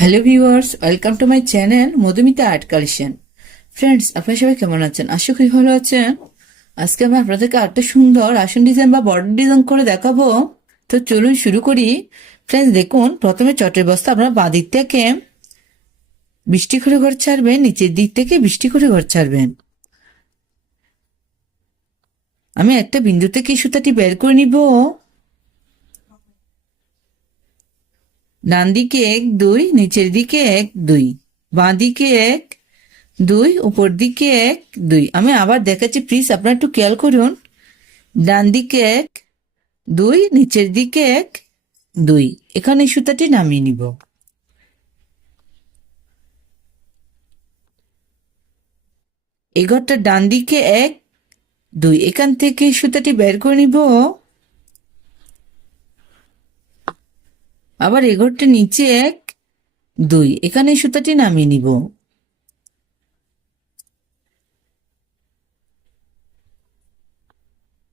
Hello viewers, welcome to my channel Madhumita art collection. Friends, আপনারা সবাই কেমন আছেন? আশা করি ভালো আছেন। আজকে আমি আপনাদেরকে আরেকটা সুন্দর আসন ডিজাইন বা বর্ডার ডিজাইন করে দেখাবো। তো চলুন শুরু করি। ফ্রেন্ডস দেখুন, প্রথমে চটের বস্তা আপনারা বাঁ দিক থেকে বৃষ্টি করে ঘর ছাড়বেন, নিচের দিক থেকে বৃষ্টি করে ঘর ছাড়বেন। আমি একটা বিন্দু থেকে সুতাটি বের করে নিব। ডান দিকে 1 2, নিচের দিকে 1 2, বাঁ দিকে 1 2, উপর দিকে 1 2। আমি আবার দেখাচ্ছি, প্লিজ আপনারা একটু খেয়াল করুন। ডান দিকে 1 2, নিচের দিকে 1 2। এখানে সুতাটি নামিয়ে নিব। এই ঘরটা ডান দিকে 1 2, এখান থেকে সুতাটি বের করে নিব। আবার এই ঘরটা নিচে 1 2, এখানে সুতাটি নামিয়ে নিব।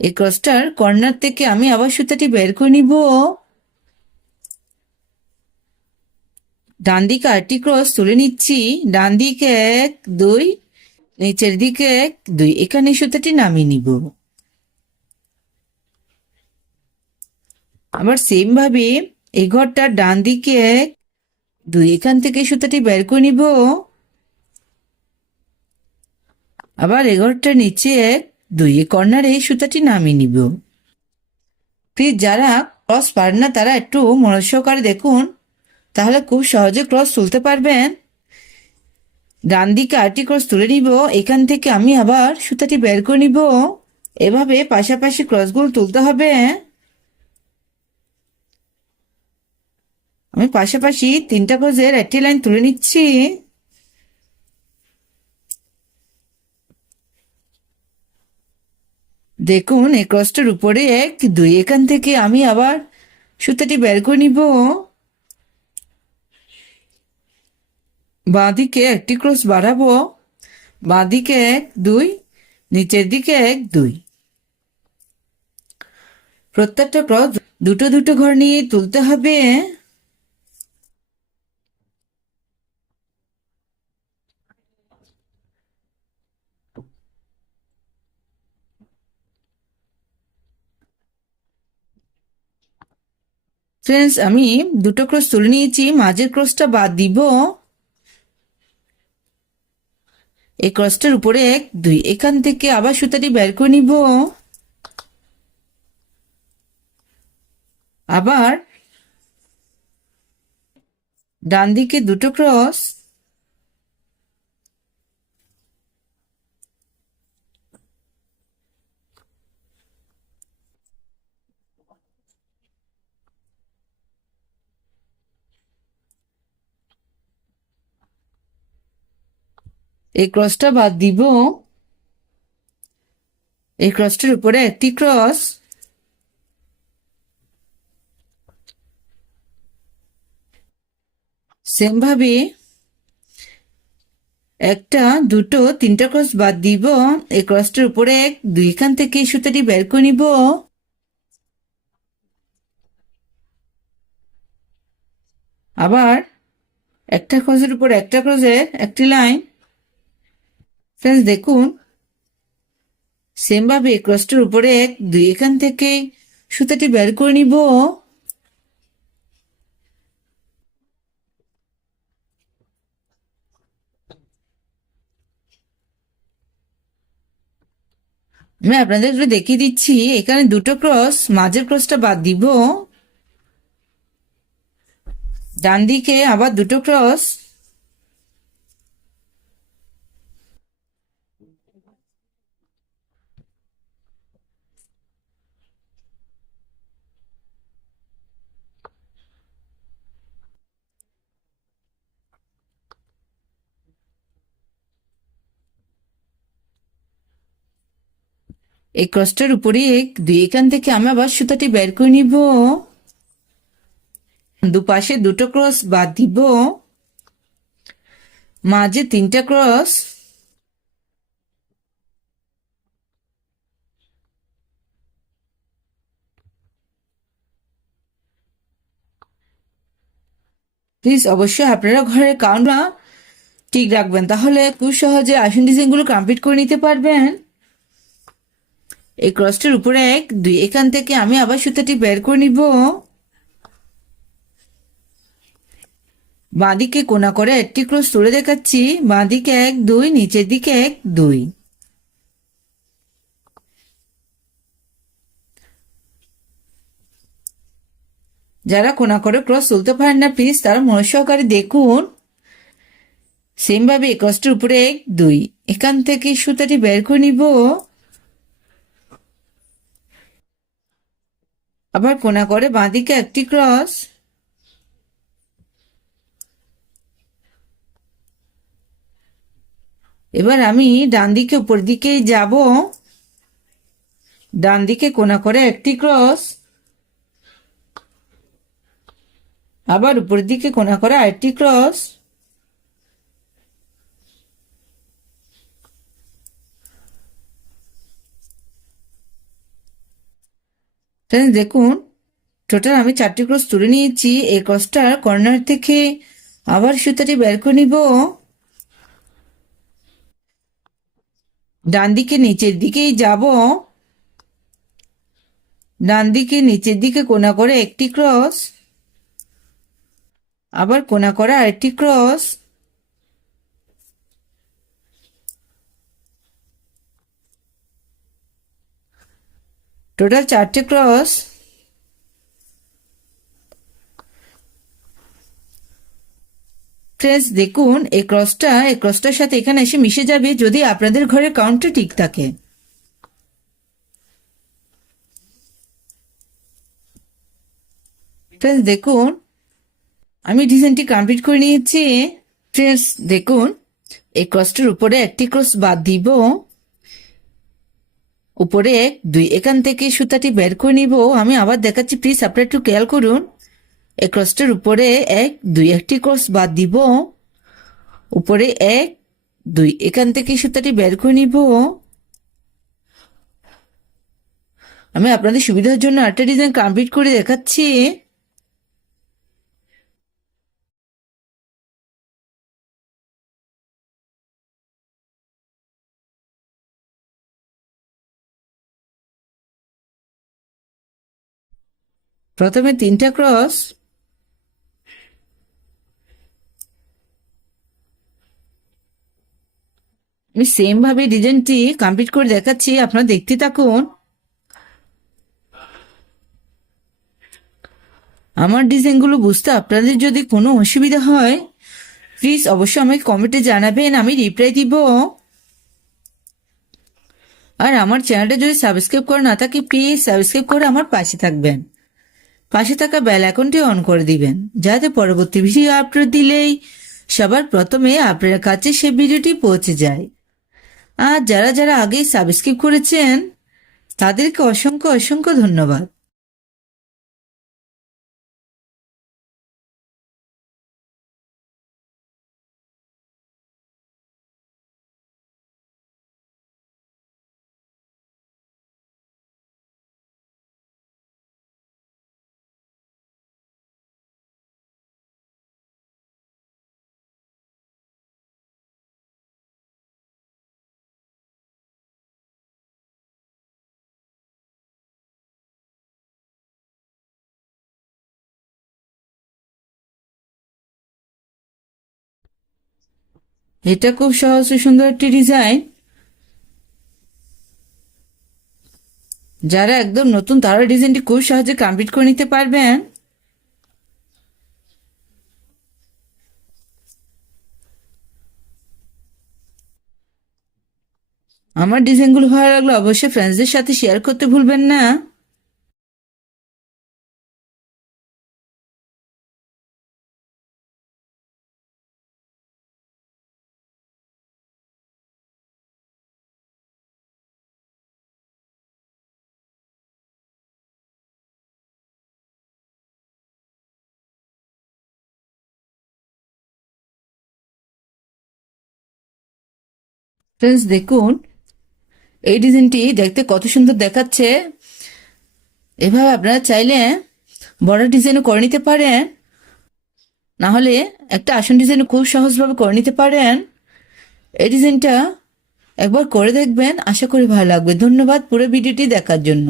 এই ক্রসটার কর্নার থেকে আমি আবার সুতাটি বের করে নিব। ডান দিকে আরেকটি ক্রস তুলে নিচ্ছি। ডান দিকে 1 2, নিচের দিকে 1 2, এখানে সুতাটি নামিয়ে নিব। আবার সেম ভাবে এই ঘরটার ডান দিকে 1 2, এখান থেকে সুতাটি বের করে নিব। আবার এই ঘরটার নিচে 1 2, এই কর্নারে এই সুতাটি নামিয়ে নিব। প্লিজ যারা ক্রস পারেন না তারা একটু মনোযোগ সহকারে দেখুন, তাহলে খুব সহজে ক্রস তুলতে পারবেন। ডান দিকে আরেকটি ক্রস তুলে নিব। এখান থেকে আমি আবার সুতাটি বের করে নিব। এভাবে পাশাপাশি ক্রসগুলো তুলতে হবে। আমি পাশাপাশি 3টা ক্রসের একটি লাইন তুলে নিচ্ছি। দেখুন, এই ক্রসটার উপরে 1 2, এখান থেকে আমি আবার সুতাটি বের করে নিব। বাঁ দিকে একটি ক্রস বাড়াবো। বাঁ দিকে 1 2, নিচের দিকে 1 2। প্রত্যেকটা ক্রস দুটো দুটো ঘর নিয়ে তুলতে হবে। ফ্রেন্ডস, আমি দুটো ক্রস তুলে নিয়েছি, মাঝের ক্রসটা বাদ দিব। এই ক্রসটার উপরে 1 2, এখান থেকে আবার সুতাটি বের করে নিব। আবার ডান দিকে দুটো ক্রস, এই ক্রসটা বাদ দিব। এই ক্রসটার উপরে একটি ক্রস, সেম ভাবে একটা দুটো 3টা ক্রস বাদ দিব। এই ক্রসটার উপরে 1 2, এখান থেকে এই সুতাটি বের করে নিব। আবার একটা ক্রসের উপর একটা ক্রসের একটি লাইন। ফ্রেন্ডস দেখুন, সেম ভাবে এই ক্রসটার উপরে 1 2, এখান থেকে সুতাটি বের করে নিব। আমি আপনাদের একটু দেখিয়ে দিচ্ছি। এখানে দুটো ক্রস, মাঝের ক্রসটা বাদ দিব। ডান দিকে আবার দুটো ক্রস, এই ক্রসটার উপরে 1 2, এখান থেকে আমি আবার সুতাটি বের করে নিব। দুপাশে দুটো ক্রস বাদ দিব। মাঝে 3টা ক্রস, প্লিজ অবশ্যই আপনারা ঘরের কাউন্টটা ঠিক রাখবেন, তাহলে খুব সহজে আসন ডিজাইনগুলো কমপ্লিট করে নিতে পারবেন। এই ক্রসটির উপরে 1 2 এখান থেকে আমি আবার সুতাটি বের করে নিব। বাঁদিকে কোনা করে একটি ক্রস তুলে দেখাচ্ছি। বাঁদিকে 1 2, নিচের দিকে 1 2। যারা কোনা করে ক্রস তুলতে পারেন না প্লিজ তারা মনোযোগ সহকারে দেখুন। সেম ভাবে এই ক্রসটির উপরে 1 2 এখান থেকে সুতাটি বের করে নিব। আবার কোনা করে বাঁদিকে একটি ক্রস। এবার আমি ডান দিকে উপর দিকে যাব। ডান দিকে কোনা করে একটি ক্রস, আবার উপর দিকে কোনা করে আরেকটি ক্রস। দেখুন টোটাল আমি 4টি ক্রস তুলে নিয়েছি। এই ক্রসটার কর্নার থেকে আবার সুতাটি বের করে নিব। ডান দিকে নিচের দিকেই যাব। ডান দিকে নিচের দিকে কোনা করে একটি ক্রস, আবার কোনা করে আরেকটি ক্রস। টোটাল 4টে ক্রস। ফ্রেন্ডস দেখুন এই ক্রসটার সাথে এখানে এসে মিশে যাবে যদি আপনাদের ঘরের কাউন্টটা ঠিক থাকে। ফ্রেন্ডস দেখুন আমি ডিজাইনটি কমপ্লিট করে নিয়েছি। ফ্রেন্ডস দেখুন এই ক্রসটির উপরে একটি ক্রস বাদ দিব। উপরে 1 2 এখান থেকে সুতাটি বের করে নিব। আমি আবার দেখাচ্ছি প্লিজ আপনারা একটু খেয়াল করুন। এই ক্রসটির উপরে 1 2 একটি ক্রস বাদ দিব। উপরে 1 2 এখান থেকে সুতাটি বের করে নিব। আমি আপনাদের সুবিধার জন্য আরেকটা ডিজাইন কমপ্লিট করে দেখাচ্ছি। প্রথমে 3টা ক্রস, আমি সেম ভাবে ডিজাইনটি কমপ্লিট করে দেখাচ্ছি, আপনারা দেখতে থাকুন। আমার ডিজাইনগুলো বুঝতে আপনাদের যদি কোনো অসুবিধা হয় প্লিজ অবশ্যই আমাকে কমেন্টে জানাবেন, আমি রিপ্লাই দিব। আর আমার চ্যানেলটা যদি সাবস্ক্রাইব করা না থাকে প্লিজ সাবস্ক্রাইব করে আমার পাশে থাকবেন। পাশে থাকা বেল আইকনটি অন করে দিবেন যাতে পরবর্তী ভিডিও আপলোড দিলেই সবার প্রথমে আপনার কাছে সেই ভিডিওটি পৌঁছে যায়। আর যারা যারা আগেই সাবস্ক্রাইব করেছেন তাদেরকে অসংখ্য অসংখ্য ধন্যবাদ। এটা খুব সহজ ও সুন্দর একটি ডিজাইন। যারা একদম নতুন তারা ডিজাইনটি খুব সহজে কমপ্লিট করে নিতে পারবেন। আমার ডিজাইনগুলো ভালো লাগলে অবশ্যই ফ্রেন্ডসদের সাথে শেয়ার করতে ভুলবেন না। ফ্রেন্ডস দেখুন এই ডিজাইনটি দেখতে কত সুন্দর দেখাচ্ছে। এভাবে আপনারা চাইলে বড় ডিজাইনও করে নিতে পারেন। না হলে একটা আসন ডিজাইন খুব সহজভাবে করে নিতে পারেন। এই ডিজাইনটা একবার করে দেখবেন, আশা করি ভালো লাগবে। ধন্যবাদ পুরো ভিডিওটি দেখার জন্য।